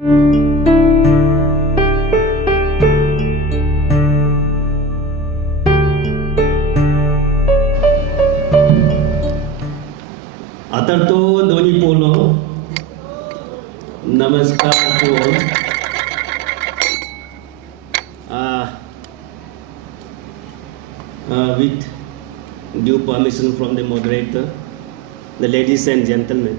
Atarto Doni Polo, Namaskar to all. With due permission from the moderator, the ladies and gentlemen,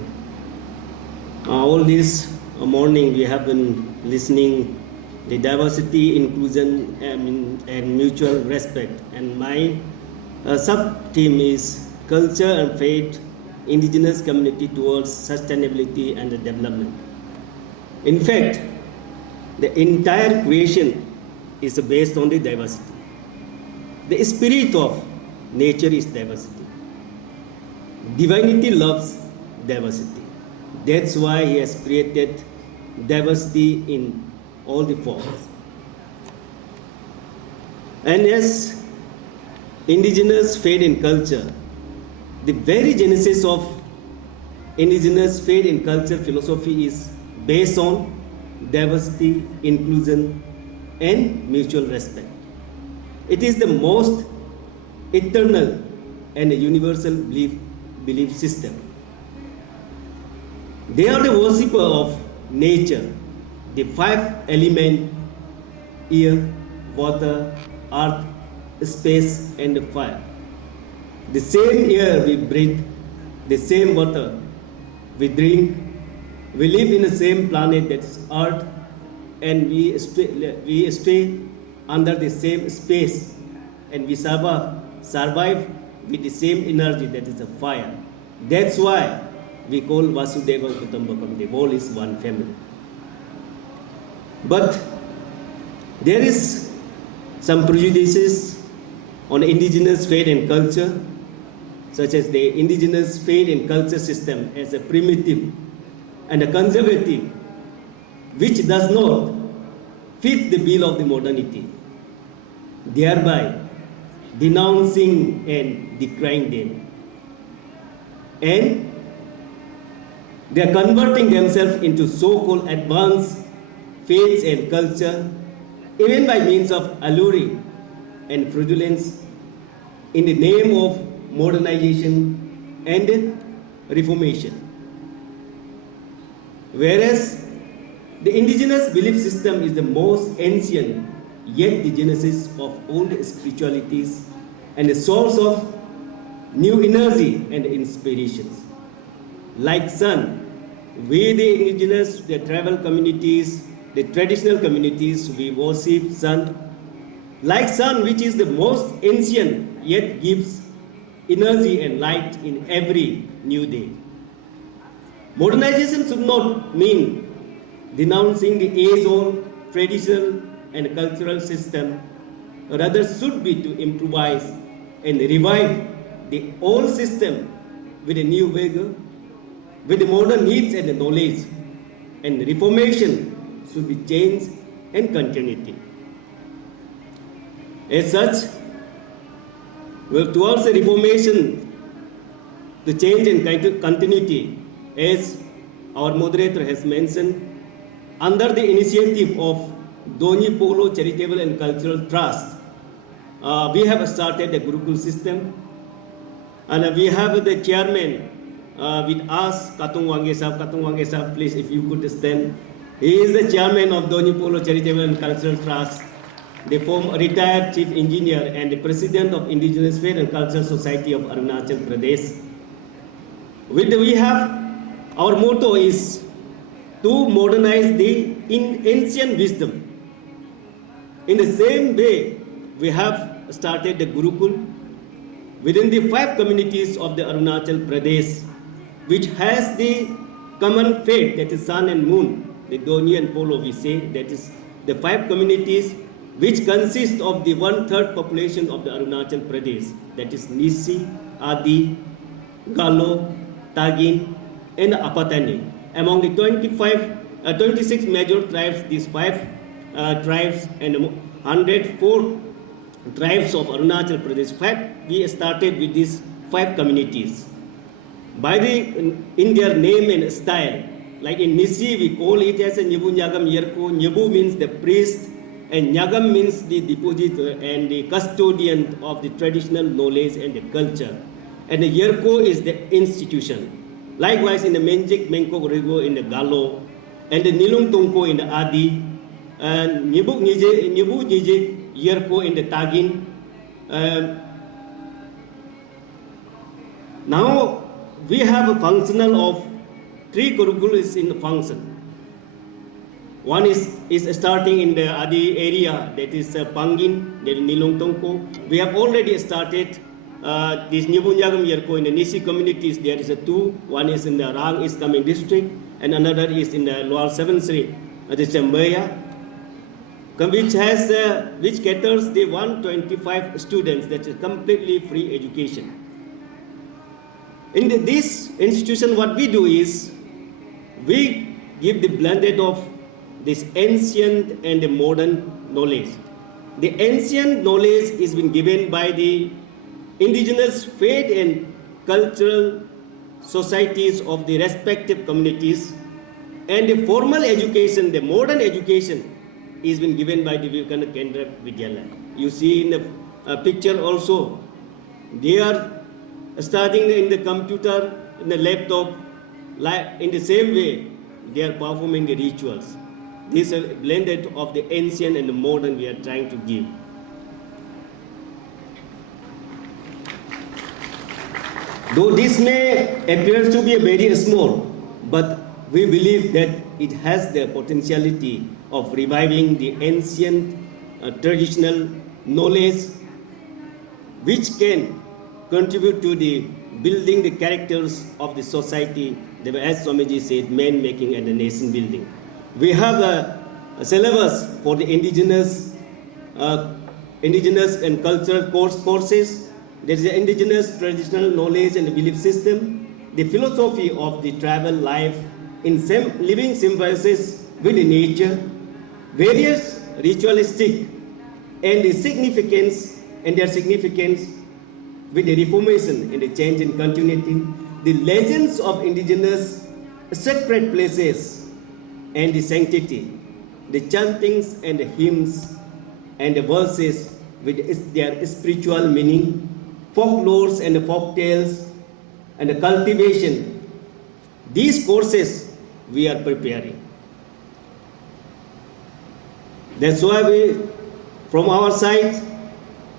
all this morning we have been listening the diversity, inclusion, and mutual respect. And my sub-theme is culture and faith, indigenous community towards sustainability and development. In fact, the entire creation is based on the diversity. The spirit of nature is diversity. Divinity loves diversity. That's why He has created diversity in all the forms. And as indigenous faith and culture, the very genesis of indigenous faith and culture philosophy is based on diversity, inclusion, and mutual respect. It is the most eternal and universal belief system. They are the worshipper of nature, the five elements: air, water, earth, space, and fire. The same air we breathe, the same water we drink, we live in the same planet, that's earth, and we stay under the same space, and we survive with the same energy, that is the fire. That's why we call Vasudeva Kutumbakam, the whole is one family. But there is some prejudices on indigenous faith and culture, such as the indigenous faith and culture system as a primitive and a conservative, which does not fit the bill of the modernity, thereby denouncing and decrying them. And they are converting themselves into so-called advanced faiths and culture, even by means of alluring and fraudulence in the name of modernization and reformation. Whereas the indigenous belief system is the most ancient, yet the genesis of all the spiritualities and the source of new energy and inspirations. Like sun, we the indigenous, the tribal communities, the traditional communities, we worship sun. Like sun, which is the most ancient, yet gives energy and light in every new day. Modernization should not mean denouncing the age-old traditional and cultural system, rather should be to improvise and revive the old system with a new vigor, with the modern needs and the knowledge, and reformation should be change and continuity. As such, towards the reformation, the change and continuity, as our moderator has mentioned, under the initiative of Doni Polo Charitable and Cultural Trust, we have started the Gurukul system, and we have the chairman with us, Katung Wange Sahab. Katung Wange Sahab, please, if you could stand. He is the chairman of Doni Polo Charitable and Cultural Trust, the former retired chief engineer and the president of Indigenous Faith and Cultural Society of Arunachal Pradesh. We have, our motto is to modernize the ancient wisdom. In the same way, we have started the Gurukul within the 5 communities of the Arunachal Pradesh, which has the common faith, that is sun and moon, the Doni and Polo we say, that is the 5 communities which consist of the 1/3 population of the Arunachal Pradesh, that is Nisi, Adi, Galo, Tagin, and Apatani. Among the 26 major tribes, these 5 tribes and 104 tribes of Arunachal Pradesh, we started with these 5 communities. In their name and style, Like in Nisi, we call it as a Nyebu Nyagam Yerko. Nyebu means the priest, and Nyagam means the depositor and the custodian of the traditional knowledge and the culture. And the Yerko is the institution. Likewise, in the Menjik, Mengkok Rego in the Galo, and the Nilung Tongko in the Adi, and Nyebu Nyijik, Yerko in the Tagin. Now, we have a functional of 3 curriculums in the function. One is starting in the Adi area, that is Pangin, that is Nilung Tongko. We have already started this Nyebu Nyagam Yerko in the Nisi communities. There is 2. One is in the Rang East Kameng district, and another is in the Luar Seven Sri, that is Chambaya, which caters the 125 students. That is completely free education. In this institution, what we do is we give the blended of this ancient and the modern knowledge. The ancient knowledge is been given by the indigenous faith and cultural societies of the respective communities, and the formal education, the modern education, is been given by the Vivekananda Kendra Vidyalaya. You see in the picture also, they are studying in the computer, in the laptop, in the same way they are performing the rituals. This is a blended of the ancient and the modern we are trying to give. Though this may appear to be very small, but we believe that it has the potentiality of reviving the ancient traditional knowledge, which can contribute to the building the characters of the society, as Swamiji said, man making and the nation building. We have a syllabus for the indigenous and cultural courses. There is the indigenous traditional knowledge and belief system, the philosophy of the tribal life in living symbiosis with nature, various ritualistic and the significance and their significance with the reformation and the change in continuity, the legends of indigenous sacred places and the sanctity, the chantings and the hymns and the verses with their spiritual meaning, folklores and the folk tales and the cultivation. These courses we are preparing. That's why we, from our side,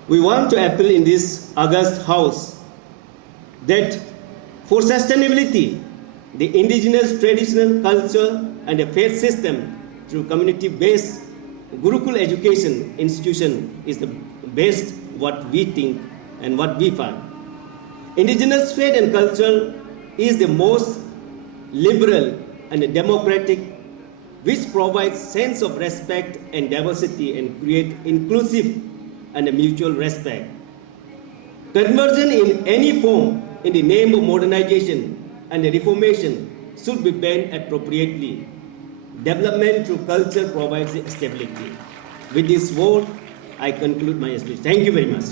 we want to appeal in this August House that for sustainability, the indigenous traditional culture and the faith system through community-based Gurukul education institution is the best what we think and what we find. Indigenous faith and culture is the most liberal and democratic, which provides sense of respect and diversity and create inclusive and a mutual respect. Conversion in any form in the name of modernization and reformation should be banned appropriately. Development through culture provides stability. With this word, I conclude my speech. Thank you very much.